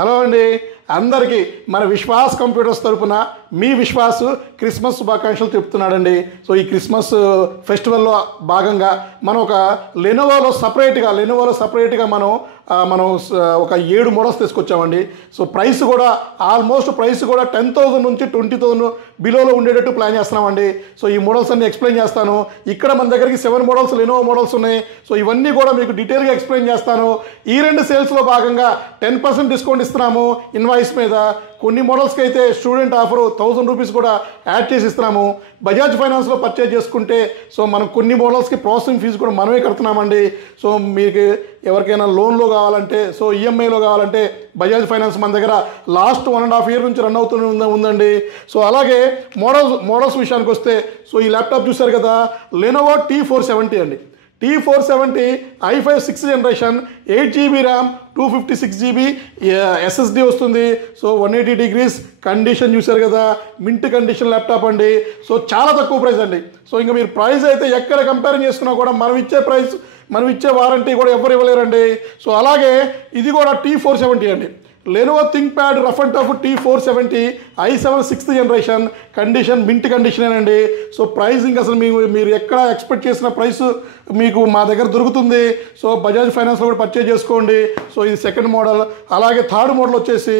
Hello అండి అందరికీ మన విశ్వాస్ కంప్యూటర్స్ తరపున మీ విశ్వాస్ క్రిస్మస్ శుభాకాంక్షలు చెప్తున్నాడండి. సో ఈ క్రిస్మస్ ఫెస్టివల్లో భాగంగా మనం ఒక లెనోవోలో సపరేట్గా మనం ఒక 7 మోడల్స్ తీసుకొచ్చామండి. సో ప్రైస్ కూడా ఆల్మోస్ట్ 10,000 నుంచి 20,000 బిలోలో ఉండేటట్టు ప్లాన్ చేస్తున్నామండి. సో ఈ మోడల్స్ అన్ని ఎక్స్ప్లెయిన్ చేస్తాను. ఇక్కడ మన దగ్గరికి 7 మోడల్స్ లెనోవో మోడల్స్ ఉన్నాయి. సో ఇవన్నీ కూడా మీకు డీటెయిల్గా ఎక్స్ప్లెయిన్ చేస్తాను. ఈ 2 సేల్స్లో భాగంగా 10% డిస్కౌంట్ ఇస్తున్నాము ఇన్వాయిస్ మీద. కొన్ని మోడల్స్కి అయితే స్టూడెంట్ ఆఫర్ 1,000 రూపీస్ కూడా యాడ్ చేసి ఇస్తున్నాము. బజాజ్ ఫైనాన్స్లో పర్చేజ్ చేసుకుంటే సో మనం కొన్ని మోడల్స్కి ప్రాసెసింగ్ ఫీజు కూడా మనమే కడుతున్నామండి. సో మీకు ఎవరికైనా లోన్లో కావాలంటే సో ఈఎంఐలో కావాలంటే బజాజ్ ఫైనాన్స్ మన దగ్గర లాస్ట్ 1.5 ఇయర్ నుంచి రన్ అవుతూనే ఉందండి. సో అలాగే మోడల్స్ విషయానికి వస్తే సో ఈ ల్యాప్టాప్ చూశారు కదా, లెనోవో T470 అండి. T470 i5 6th generation 8GB RAM 256GB SSD వస్తుంది. సో 180 degrees కండిషన్ చూశారు కదా, మింట్ కండిషన్ ల్యాప్టాప్ అండి. సో చాలా తక్కువ ప్రైస్ అండి. సో ఇంకా మీరు ప్రైస్ అయితే ఎక్కడ కంపేర్ చేసుకున్నా కూడా మనం ఇచ్చే వారంటీ కూడా ఎవరు ఇవ్వలేరండి. సో అలాగే ఇది కూడా T470 అండి. Lenovo ThinkPad rough and tough T470 i7 6th generation condition mint కండిషనేనండి. సో ప్రైసింగ్ అసలు మీరు ఎక్కడ ఎక్స్పెక్ట్ చేసిన ప్రైస్ మీకు మా దగ్గర దొరుకుతుంది. సో బజాజ్ ఫైనాన్స్లో కూడా పర్చేజ్ చేసుకోండి. సో ఇది సెకండ్ మోడల్. అలాగే థర్డ్ మోడల్ వచ్చేసి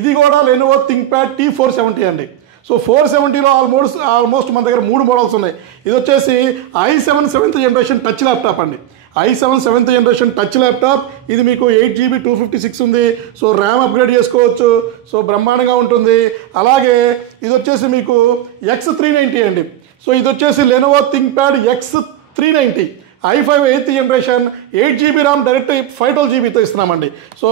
ఇది కూడా లెనోవో థింక్ప్యాడ్ T470 అండి. సో 470లో ఆల్మోస్ట్ మన దగ్గర 3 మోడల్స్ ఉన్నాయి. ఇది వచ్చేసి i7 7th generation touch laptop అండి. i7 7th generation touch laptop. ఇది మీకు 8GB 256 ఉంది. సో ర్యామ్ అప్గ్రేడ్ చేసుకోవచ్చు. సో బ్రహ్మాండంగా ఉంటుంది. అలాగే ఇది వచ్చేసి మీకు X390 అండి. సో ఇది వచ్చేసి Lenovo ThinkPad X390 i5 8th generation 8GB RAM direct 512GBతో ఇస్తున్నామండి. సో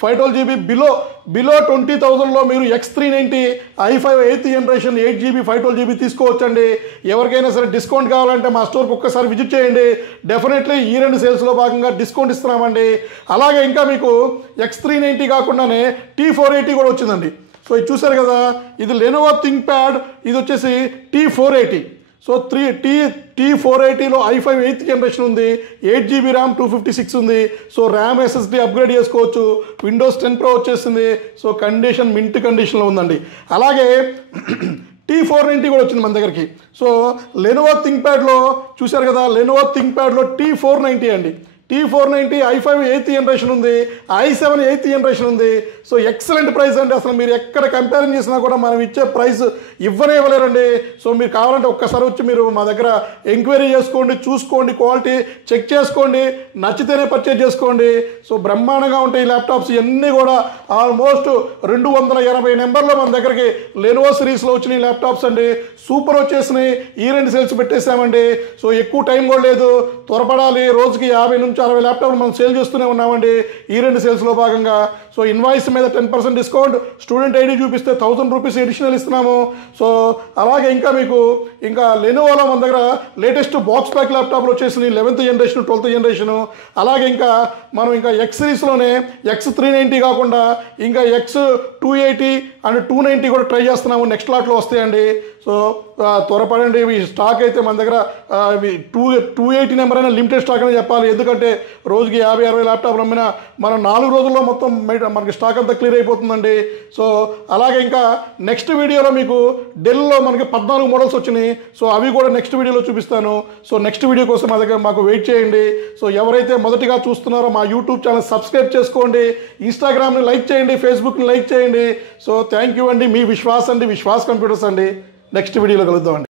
512GB బిలో 20,000లో మీరు X390 i5 8th generation 8GB 512GB తీసుకోవచ్చండి. ఎవరికైనా సరే డిస్కౌంట్ కావాలంటే మా స్టోర్కి ఒక్కసారి విజిట్ చేయండి. డెఫినెట్లీ ఈ 2 సేల్స్లో భాగంగా డిస్కౌంట్ ఇస్తున్నామండి. అలాగే ఇంకా మీకు X390 కాకుండానే T480 కూడా వచ్చిందండి. సో ఇది చూసారు కదా, ఇది లెనోవో థింక్ప్యాడ్, ఇది వచ్చేసి T480. So T480లో i5 8th generation ఉంది, 8GB ర్యామ్ 256 ఉంది. సో ర్యామ్ SSD అప్గ్రేడ్ చేసుకోవచ్చు. విండోస్ 10 Pro వచ్చేసింది. సో కండిషన్ మింట్ కండిషన్లో ఉందండి. అలాగే T490 కూడా వచ్చింది మన దగ్గరికి. సో లెనోవో థింక్ప్యాడ్లో చూశారు కదా, లెనోవో థింక్ప్యాడ్లో T490 అండి. T490 i5 8th జనరేషన్ ఉంది, i7 8th జనరేషన్ ఉంది. సో ఎక్సలెంట్ ప్రైస్ అండి. అసలు మీరు ఎక్కడ కంపేరింగ్ చేసినా కూడా మనం ఇచ్చే ప్రైస్ ఇవ్వలేరండి. సో మీరు కావాలంటే ఒక్కసారి వచ్చి మీరు మా దగ్గర ఎంక్వైరీ చేసుకోండి, చూసుకోండి, క్వాలిటీ చెక్ చేసుకోండి, నచ్చితేనే పర్చేజ్ చేసుకోండి. సో బ్రహ్మాండంగా ఉంటాయి ఈ ల్యాప్టాప్స్. ఇవన్నీ కూడా ఆల్మోస్ట్ 280 నెంబర్లో మన దగ్గరికి లెనోవో సిరీస్లో వచ్చిన ల్యాప్టాప్స్ అండి. సూపర్ వచ్చేసినాయి. ఈ 2 సేల్స్ పెట్టేసామండి. సో ఎక్కువ టైం కూడా లేదు, త్వరపడాలి. రోజుకి 50 నుంచి 60 ల్యాప్టాప్లు మనం సేల్ చేస్తూనే ఉన్నామండి ఈ 2 సేల్స్లో భాగంగా. సో ఇన్వాయిస్ మీద 10% డిస్కౌంట్, స్టూడెంట్ ఐడి చూపిస్తే 1,000 రూపీస్ అడిషనల్ ఇస్తున్నాము. సో అలాగే ఇంకా లెనోవోలో మన దగ్గర లేటెస్ట్ బాక్స్ ప్యాక్ ల్యాప్టాప్లు వచ్చేసి 11th జనరేషన్ 12th జనరేషన్. అలాగే మనం X సిరీస్లోనే X390 కాకుండా ఇంకా X280 అండ్ 290 కూడా ట్రై చేస్తున్నాము. నెక్స్ట్ లాట్లో వస్తాయండి. సో త్వరపడండి. ఈ స్టాక్ అయితే మన దగ్గర 280 నెంబర్ అయినా లిమిటెడ్ స్టాక్ అని చెప్పాలి. ఎందుకంటే రోజుకి 50-60 ల్యాప్టాప్లు అమ్మినా మనం 4 రోజుల్లో మొత్తం మనకి స్టాక్ అంతా క్లియర్ అయిపోతుందండి. సో అలాగే ఇంకా నెక్స్ట్ వీడియోలో మీకు డెల్లో మనకి 14 మోడల్స్ వచ్చినాయి. సో అవి కూడా నెక్స్ట్ వీడియోలో చూపిస్తాను. సో నెక్స్ట్ వీడియో కోసం మాకు వెయిట్ చేయండి. సో ఎవరైతే మొదటిగా చూస్తున్నారో మా యూట్యూబ్ ఛానల్ సబ్స్క్రైబ్ చేసుకోండి, ఇన్స్టాగ్రామ్ని లైక్ చేయండి, ఫేస్బుక్ని లైక్ చేయండి. సో థ్యాంక్ యూ అండి. మీ విశ్వాస్ కంప్యూటర్స్ అండి. నెక్స్ట్ వీడియోలో కలుద్దామండి.